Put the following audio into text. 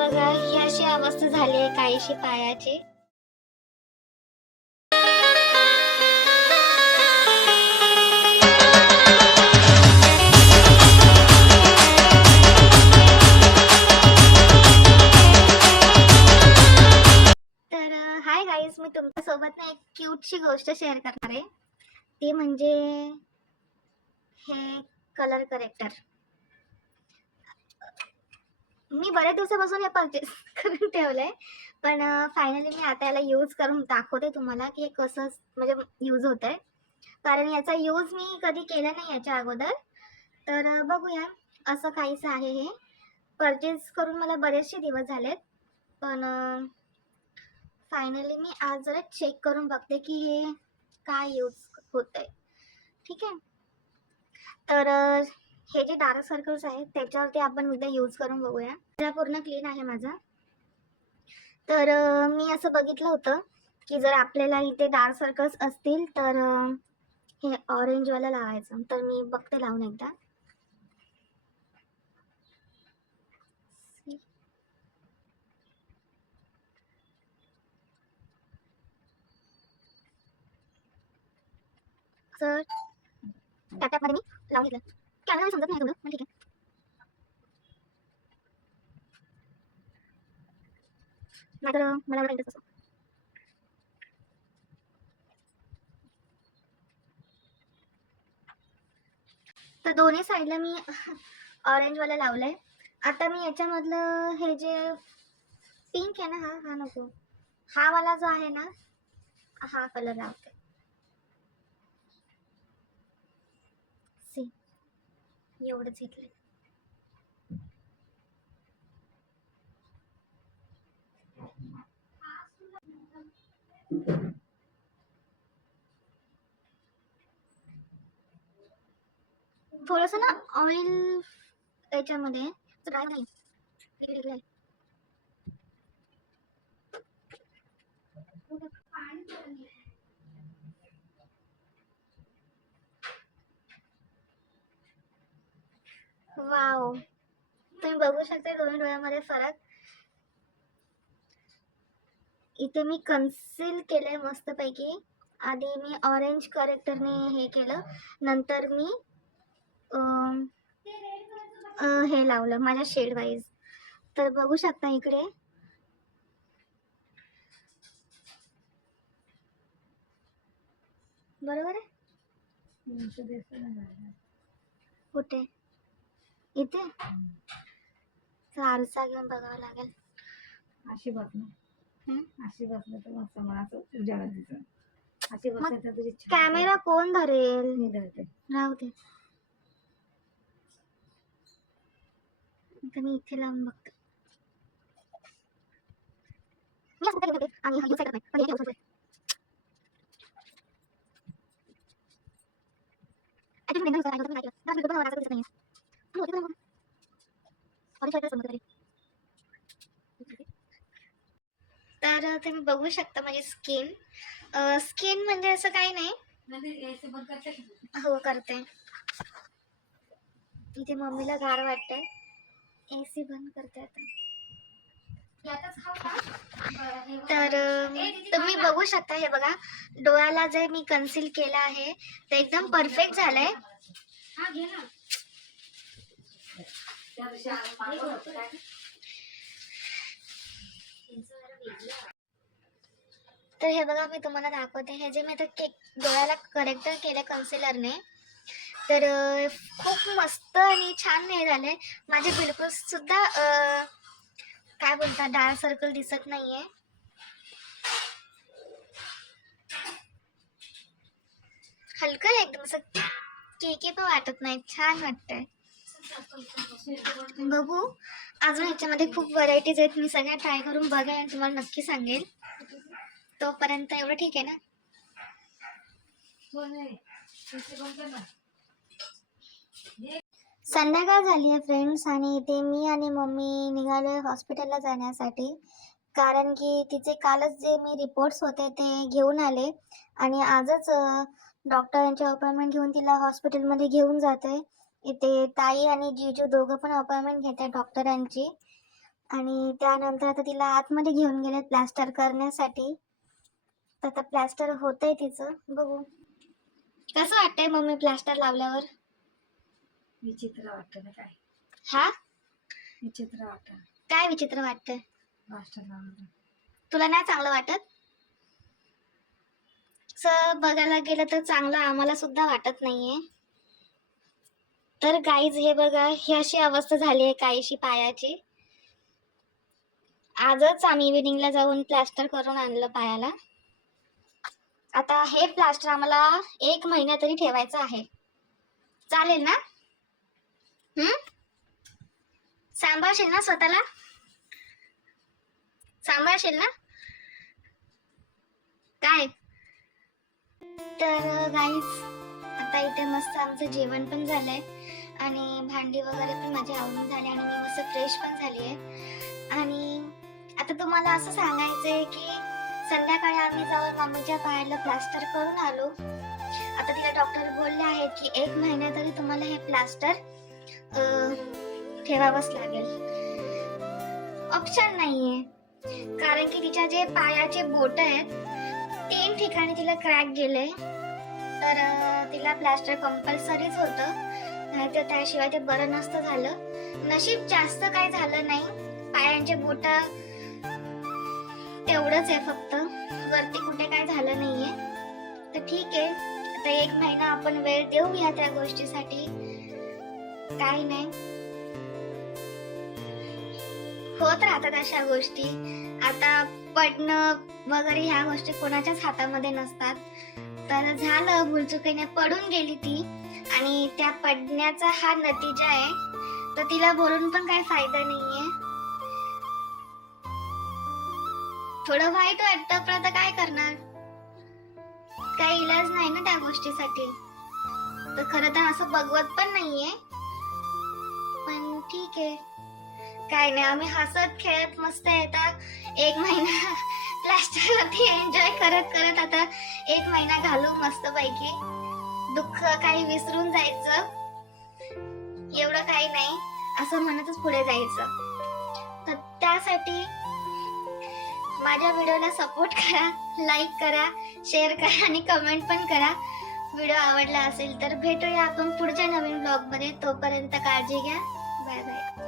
बघा ही अशी अवस्था झाली आहे काहीशी पायाची. तर हाय गाईज मी तुमच्यासोबत ना एक क्यूटशी गोष्ट शेअर करणार आहे. ती म्हणजे हे कलर करेक्टर मी बऱ्याच दिवसापासून हे परचेस करून ठेवलंय. पण फायनली मी आता याला यूज करून दाखवते तुम्हाला की हे कसं म्हणजे यूज होत आहे कारण याचा यूज मी कधी केला नाही याच्या अगोदर. तर बघूया असं काहीच आहे हे. परचेस करून मला बरेचसे दिवस झालेत. पण फायनली मी आज जरा चेक करून बघते की हे काय यूज होत आहे ठीक आहे? तर हे जे डार्क सर्कल्स आहेत त्याच्यावरती आपण उद्या यूज करून बघूया. हा पूर्ण क्लीन आहे माझा. तर मी असं बघितलं होतं की जर आपल्याला इथे डार्क सर्कल्स असतील तर हे ऑरेंजवाला लावायचं. तर मी बघते लावून एकदा. तर टाटा मी लावून घेतलं. कॅमेरा समजत नाही एवढं. पण ठीक आहे. नाहीतर मला एवढा इंटरेस्ट असतो. तर दोन्ही साईडला मी ऑरेंजवाला लावलंय. आता मी याच्यामधलं हे जे पिंक आहे ना हा हा नको. हा वाला जो आहे ना हा कलर लावते सी एवढंच घेतलंय. थोडस ना ऑइल याच्यामध्ये ड्राय नाही इकडे इकडे आहे. वाव तुम्ही बघू शकता दोन्ही डोळ्यामध्ये फरक. इथे मी कन्सील केलंय मस्तपैकी. आधी मी ऑरेंज करेक्टरने हे केलं. नंतर मी अं, हे लावलं माझ्या शेड वाईज तर बघू शकता इकडे. बरोबर आहे? कुठे? इथे? तर आरसा घेऊन बघावं लागेल. अशी बस ना? अशी बसलं तर असं दिसत अशी बसलं तर तुझी छान कॅमेरा कोण धरेल? मी धरते. राहू दे. आता मी इथे लावून बघते. मी असं आणि हा use करत नाही. पण हे use होतोय. Actually, मी नाही use करत, नाही केलं. दहा मिनिटं पण मला दिसत नाहीये. तू होती का मग? Orange light च समजत तरी. तर तुम्ही बघू शकता माझी स्किन स्किन म्हणजे असं काही नाही. हो करते इथे मम्मीला गार वाटते एसी बंद करते आता. तर तुम्ही बघू शकता हे बघा. डोळ्याला जे मी कन्सील केलं आहे ते एकदम परफेक्ट झालंय. तर हे बघा मी तुम्हाला दाखवते. हे जे मी आता केक डोळ्याला करेक्टर केलं कन्सिलरने तर खूप मस्त आणि छान हे झाले माझे बिलकुल सुद्धा काय बोलतात डार्क सर्कल दिसत नाहीये. हलकं आहे एकदम असं केके पण वाटत नाही. छान वाटतंय. बघू. अजून ह्याच्यामध्ये खूप व्हरायटीज आहेत. मी सगळ्या ट्राय करून बघा आणि तुम्हाला नक्की सांगेल तोपर्यंत एवढं ठीक आहे ना? संध्याकाळ झाली आहे फ्रेंड्स आणि इथे मी आणि मम्मी निघालोय हॉस्पिटलला जाण्यासाठी. कारण की तिचे कालच जे मी रिपोर्ट्स होते ते घेऊन आले. आणि आजच डॉक्टरांची अपॉइंटमेंट घेऊन तिला हॉस्पिटलमध्ये घेऊन जाते इथे ताई आणि जीजू दोघं पण अपॉइंटमेंट घेत आहेत डॉक्टरांची आणि त्यानंतर आता तिला आतमध्ये घेऊन गेले प्लास्टर करण्यासाठी. तर आता प्लास्टर होतंय तिचं. बघू. कसं वाटतंय मम्मी प्लास्टर लावल्यावर? विचित्र वाटतं ना काय? हा? विचित्र वाटतं. काय विचित्र वाटतंय मास्टर लावलं. तुला नाही चांगलं वाटत? स बघायला गेलं तर चांगलं आम्हाला सुद्धा वाटत नाहीये. तर गाईज हे बघा ही अशी अवस्था झाली आहे काहीशी पायाची. आजच आम्ही इव्हिनिंगला जाऊन प्लास्टर करून आणलं पायाला. आता हे प्लास्टर आम्हाला एक महिना तरी ठेवायचं आहे. चालेल ना? हम्म सांभाळशील ना स्वतःला? सांभाळशील ना? काय? तर गाईज आता इथे मस्त आमचं जेवण पण झालंय. आणि भांडी वगैरे पण माझी आवडून झाली आणि मी मस्त फ्रेश पण झाली आहे आणि आता तुम्हाला असं सांगायचंय की संध्याकाळी आम्ही जाऊन मम्मीच्या पायाला प्लास्टर करून आलो. आता तिला डॉक्टर बोलले आहेत की एक महिना तरी तुम्हाला हे प्लास्टर ठेवावंच लागेल. ऑप्शन नाहीये. कारण की तिच्या जे पायाचे बोट आहेत तीन ठिकाणी तिला क्रॅक गेले. तर तिला प्लास्टर कंपल्सरीच होतं. नाहीतर त्याशिवाय ते बरं नसतं झालं. नशीब जास्त काही झालं नाही. पायांचे बोट तेवढंच आहे फक्त. वरती कुठे काय झालं नाहीये. तर ठीक आहे. आता एक महिना आपण वेळ देऊया त्या गोष्टीसाठी. काही नाही. होत राहतात अशा गोष्टी. आता पडणं वगैरे ह्या गोष्टी कोणाच्याच हातामध्ये नसतात. तर झालं भुलचुकीने पडून गेली ती. आणि त्या पडण्याचा हा नतीजा आहे. तर तिला बोलून पण काही फायदा नाहीये. थोडं वाईट वाटत पण आता काय करणार? काही इलाज नाही ना त्या गोष्टीसाठी. तर खरं तर असं बघवत पण नाहीये. पण ठीक आहे. काय नाही आम्ही हसत खेळत मस्त येतात एक महिना प्लास्टर वरती एन्जॉय करत करत आता एक महिना घालू मस्त पैकी दुःख काही विसरून जायचं. एवढं काही नाही. असं म्हणतच पुढे जायचं. तर त्यासाठी माझ्या व्हिडिओला सपोर्ट करा लाईक करा शेअर करा आणि कमेंट पण करा. व्हिडिओ आवडला असेल तर भेटूया आपण पुढच्या नवीन ब्लॉगमध्ये. तोपर्यंत काळजी घ्या. Bye bye.